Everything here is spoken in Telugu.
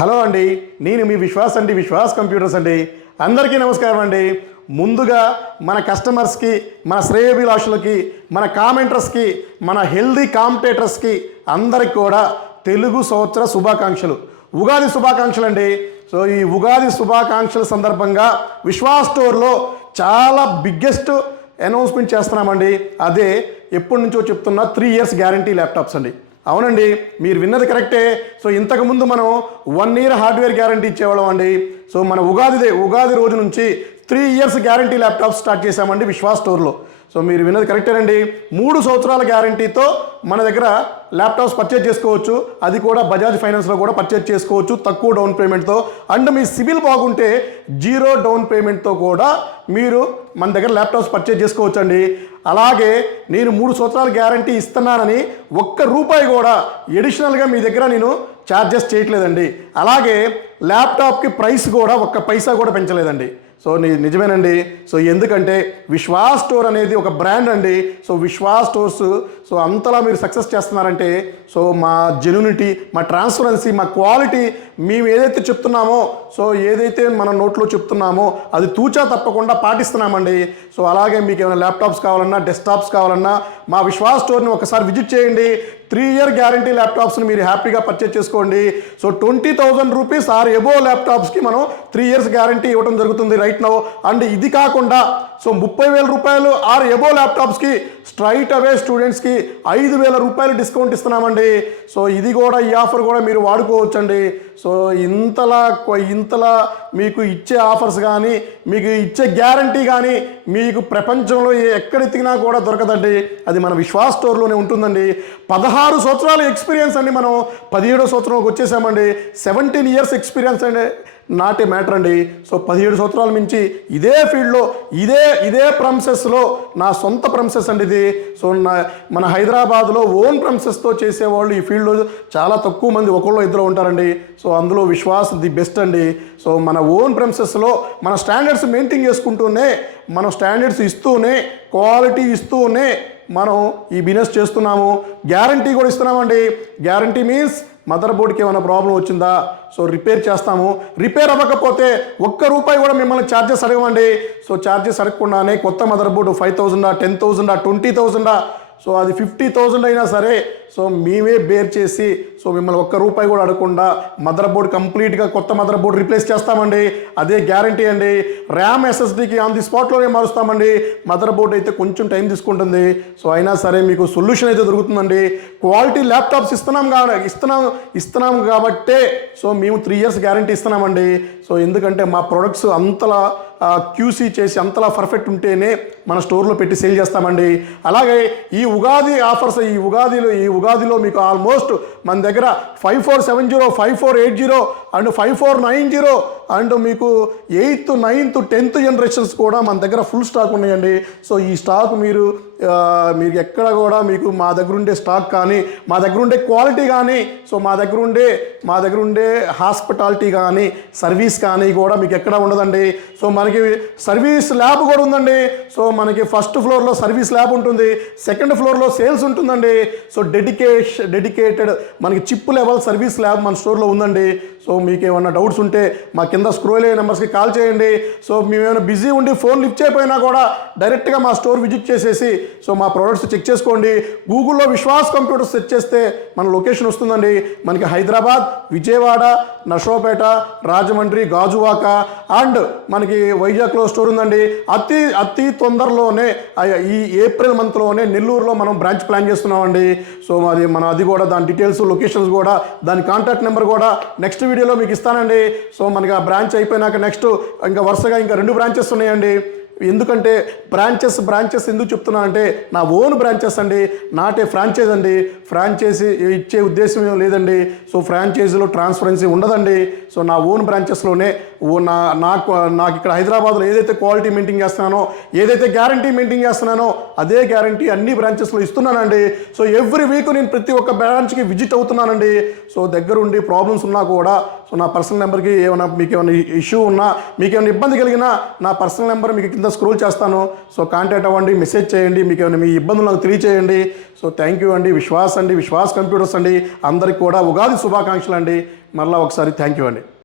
హలో అండి, నేను మీ విశ్వాస్ అండి, విశ్వాస్ కంప్యూటర్స్ అండి. అందరికీ నమస్కారం అండి. ముందుగా మన కస్టమర్స్కి, మన శ్రేయోభిలాషులకి, మన కామెంటర్స్కి, మన హెల్దీ కాంపిటేటర్స్కి అందరికి కూడా తెలుగు సంవత్సర శుభాకాంక్షలు, ఉగాది శుభాకాంక్షలు అండి. సో ఈ ఉగాది శుభాకాంక్షల సందర్భంగా విశ్వాస్ స్టోర్లో చాలా బిగ్గెస్ట్ అనౌన్స్మెంట్ చేస్తున్నామండి. అదే ఎప్పటి నుంచో చెప్తున్న 3 years గ్యారంటీ ల్యాప్టాప్స్ అండి. అవునండి, మీరు విన్నది కరెక్టే. సో ఇంతకుముందు మనం 1 year హార్డ్వేర్ గ్యారంటీ ఇచ్చేవాళ్ళం అండి. సో మన ఉగాది రోజు నుంచి 3 years గ్యారంటీ ల్యాప్టాప్ స్టార్ట్ చేశామండి విశ్వాస్ స్టోర్లో. సో మీరు విన్నది కరెక్టేనండి. 3 సంవత్సరాల గ్యారంటీతో మన దగ్గర ల్యాప్టాప్స్ పర్చేజ్ చేసుకోవచ్చు. అది కూడా బజాజ్ ఫైనాన్స్లో కూడా పర్చేజ్ చేసుకోవచ్చు తక్కువ డౌన్ పేమెంట్తో. అండ్ మీ సిబిల్ బాగుంటే 0 డౌన్ పేమెంట్తో కూడా మీరు మన దగ్గర ల్యాప్టాప్స్ పర్చేజ్ చేసుకోవచ్చు అండి. అలాగే నేను 3 సంవత్సరాల గ్యారంటీ ఇస్తున్నానని ₹1 కూడా ఎడిషనల్గా మీ దగ్గర నేను ఛార్జెస్ చేయట్లేదండి. అలాగే ల్యాప్టాప్కి ప్రైస్ కూడా 1 పైసా కూడా పెంచలేదండి. సో నిజమేనండి. సో ఎందుకంటే విశ్వాస్ స్టోర్ అనేది ఒక బ్రాండ్ అండి. సో విశ్వాస్ స్టోర్స్ సో అంతలా మీరు సక్సెస్ చేస్తున్నారంటే సో మా జెన్యూనిటీ, మా ట్రాన్స్పరెన్సీ, మా క్వాలిటీ, మేము ఏదైతే చెప్తున్నామో, సో ఏదైతే మన నోట్లో చెప్తున్నామో అది తూచా తప్పకుండా పాటిస్తున్నామండి. సో అలాగే మీకు ఏమైనా ల్యాప్టాప్స్ కావాలన్నా, డెస్క్టాప్స్ కావాలన్నా మా విశ్వాస్ స్టోర్ని ఒకసారి విజిట్ చేయండి. 3 year గ్యారంటీ ల్యాప్టాప్స్ని మీరు హ్యాపీగా పర్చేజ్ చేసుకోండి. సో 20,000 రూపీస్ ఆర్ ఎబో ల్యాప్టాప్స్కి మనం 3 years గ్యారంటీ ఇవ్వడం జరుగుతుంది రైట్ నౌ. అండ్ ఇది కాకుండా సో 30,000 రూపాయలు ఆర్ ఎబో ల్యాప్టాప్స్కి స్ట్రైట్ అవే స్టూడెంట్స్కి 5,000 రూపాయలు డిస్కౌంట్ ఇస్తున్నామండి. సో ఇది కూడా, ఈ ఆఫర్ కూడా మీరు వాడుకోవచ్చండి. సో ఇంతలా మీకు ఇచ్చే ఆఫర్స్ కానీ, మీకు ఇచ్చే గ్యారంటీ కానీ మీకు ప్రపంచంలో ఎక్కడ ఎత్తికినా కూడా దొరకదండి. అది మన విశ్వాస్ స్టోర్లోనే ఉంటుందండి. 16 సంవత్సరాల ఎక్స్పీరియన్స్ అండి. మనం 17వ సంవత్సరంలోకి వచ్చేసామండి. 17 years ఎక్స్పీరియన్స్ అండి, నాట్ ఏ మ్యాటర్ అండి. సో 17 సంవత్సరాల నుంచి ఇదే ఫీల్డ్లో, ఇదే ప్రమ్సెస్లో, నా సొంత ప్రమ్సెస్ అండి ఇది. సో మన హైదరాబాద్లో ఓన్ ప్రమ్సెస్తో చేసేవాళ్ళు ఈ ఫీల్డ్లో చాలా తక్కువ మంది, ఒకళ్ళు ఇద్దరు ఉంటారండి. సో అందులో విశ్వాస్ ది బెస్ట్ అండి. సో మన ఓన్ ప్రమ్సెస్లో మన స్టాండర్డ్స్ మెయింటైన్ చేసుకుంటూనే, మనం స్టాండర్డ్స్ ఇస్తూనే, క్వాలిటీ ఇస్తూనే మనం ఈ బిజినెస్ చేస్తున్నాము. గ్యారంటీ కూడా ఇస్తున్నామండి. గ్యారంటీ మీన్స్ మదర్ బోర్డ్కి ఏమైనా ప్రాబ్లం వచ్చిందా, సో రిపేర్ చేస్తాము. రిపేర్ అవ్వకపోతే ₹1 కూడా మిమ్మల్ని ఛార్జెస్ అడగమండి. సో ఛార్జెస్ అడగకుండానే కొత్త మదర్ బోర్డు 5,000, 10,000, 20,000, సో అది 50,000 అయినా సరే సో మేమే బేర్ చేసి సో మిమ్మల్ని ₹1 కూడా అడగకుండా మదర్ బోర్డ్ కంప్లీట్గా కొత్త మదర్ బోర్డు రీప్లేస్ చేస్తామండి. అదే గ్యారంటీ అండి. ర్యామ్ ఎస్ఎస్డికి ఆన్ ది స్పాట్లోనే మారుస్తామండి. మదర్ బోర్డ్ అయితే కొంచెం టైం తీసుకుంటుంది. సో అయినా సరే మీకు సొల్యూషన్ అయితే దొరుకుతుందండి. క్వాలిటీ ల్యాప్టాప్స్ ఇస్తున్నాం కాబట్టే సో మేము 3 years గ్యారంటీ ఇస్తున్నామండి. సో ఎందుకంటే మా ప్రొడక్ట్స్ అంతలా క్యూసీ చేసి అంతలా పర్ఫెక్ట్ ఉంటేనే మన స్టోర్లో పెట్టి సేల్ చేస్తామండి. అలాగే ఈ ఉగాది ఆఫర్స్, ఈ ఉగాదిలో మీకు ఆల్మోస్ట్ మన దగ్గర 5470, 5480 అండ్ 5490 అండ్ మీకు 8th, 9th, 10th జనరేషన్స్ కూడా మన దగ్గర ఫుల్ స్టాక్ ఉన్నాయండి. సో ఈ స్టాక్ మీరు ఎక్కడ కూడా మీకు మా దగ్గర ఉండే స్టాక్ కానీ, మా దగ్గర ఉండే క్వాలిటీ కానీ, సో మా దగ్గర ఉండే హాస్పిటాలిటీ కానీ, సర్వీస్ కానీ కూడా మీకు ఎక్కడ ఉండదండి. సో మనకి సర్వీస్ ల్యాబ్ కూడా ఉందండి. సో మనకి 1st floorలో సర్వీస్ ల్యాబ్ ఉంటుంది, 2nd floorలో సేల్స్ ఉంటుందండి. సో డెడికేటెడ్ మనకి చిప్ లెవెల్ సర్వీస్ ల్యాబ్ మన స్టోర్లో ఉందండి. సో మీకు ఏమన్నా డౌట్స్ ఉంటే మా కింద స్క్రోల్ అయ్యే నెంబర్స్కి కాల్ చేయండి. సో మేమేమైనా బిజీ ఉండి ఫోన్ లిఫ్ట్ చేయకపోయినా కూడా డైరెక్ట్గా మా స్టోర్ విజిట్ చేసేసి సో మా ప్రోడక్ట్స్ చెక్ చేసుకోండి. గూగుల్లో విశ్వాస్ కంప్యూటర్స్ సెర్చ్ చేస్తే మన లొకేషన్ వస్తుందండి. మనకి హైదరాబాద్, విజయవాడ, నర్సరావుపేట, రాజమండ్రి, గాజువాక అండ్ మనకి వైజాగ్లో స్టోర్ ఉందండి. అతి తొందరలోనే ఈ ఏప్రిల్ మంత్లోనే నెల్లూరులో మనం బ్రాంచ్ ప్లాన్ చేస్తున్నామండి. సో అది కూడా దాని డీటెయిల్స్, లొకేషన్స్ కూడా, దాని కాంటాక్ట్ నెంబర్ కూడా నెక్స్ట్ వీడియోలో మీకు ఇస్తానండి. సో మనకి ఆ బ్రాంచ్ అయిపోయినాక నెక్స్ట్ ఇంకా వరుసగా ఇంకా 2 బ్రాంచెస్ ఉన్నాయండి. ఎందుకంటే బ్రాంచెస్ ఎందుకు చెప్తున్నా అంటే నా ఓన్ బ్రాంచెస్ అండి, నాట్ ఏ ఫ్రాంచైజ్ అండి. ఫ్రాంచైజీ ఇచ్చే ఉద్దేశం ఏం లేదండి. సో ఫ్రాంచైజీలో ట్రాన్స్పరెన్సీ ఉండదండి. సో నా ఓన్ బ్రాంచెస్లోనే నాకు ఇక్కడ హైదరాబాద్లో ఏదైతే క్వాలిటీ మెయింటైన్ చేస్తున్నానో, ఏదైతే గ్యారంటీ మెయింటైన్ చేస్తున్నానో అదే గ్యారంటీ అన్ని బ్రాంచెస్లో ఇస్తున్నానండి. సో ఎవ్రీ వీక్ నేను ప్రతి ఒక్క బ్రాంచ్కి విజిట్ అవుతున్నానండి. సో దగ్గరుండి ప్రాబ్లమ్స్ ఉన్నా కూడా సో నా పర్సనల్ నెంబర్కి ఏమైనా మీకు ఏమైనా ఇష్యూ ఉన్నా, మీకు ఏమైనా ఇబ్బంది కలిగినా నా పర్సనల్ నెంబర్ మీకు కింద స్క్రోల్ చేస్తాను. సో కాంటాక్ట్ అవ్వండి, మెసేజ్ చేయండి, మీకు ఏమైనా మీ ఇబ్బందులు నాకు తెలియచేయండి. సో థ్యాంక్ యూ అండి. విశ్వాస్ కంప్యూటర్స్ అండి, అందరికి కూడా ఉగాది శుభాకాంక్షలు అండి. మరలా ఒకసారి థ్యాంక్ యూ అండి.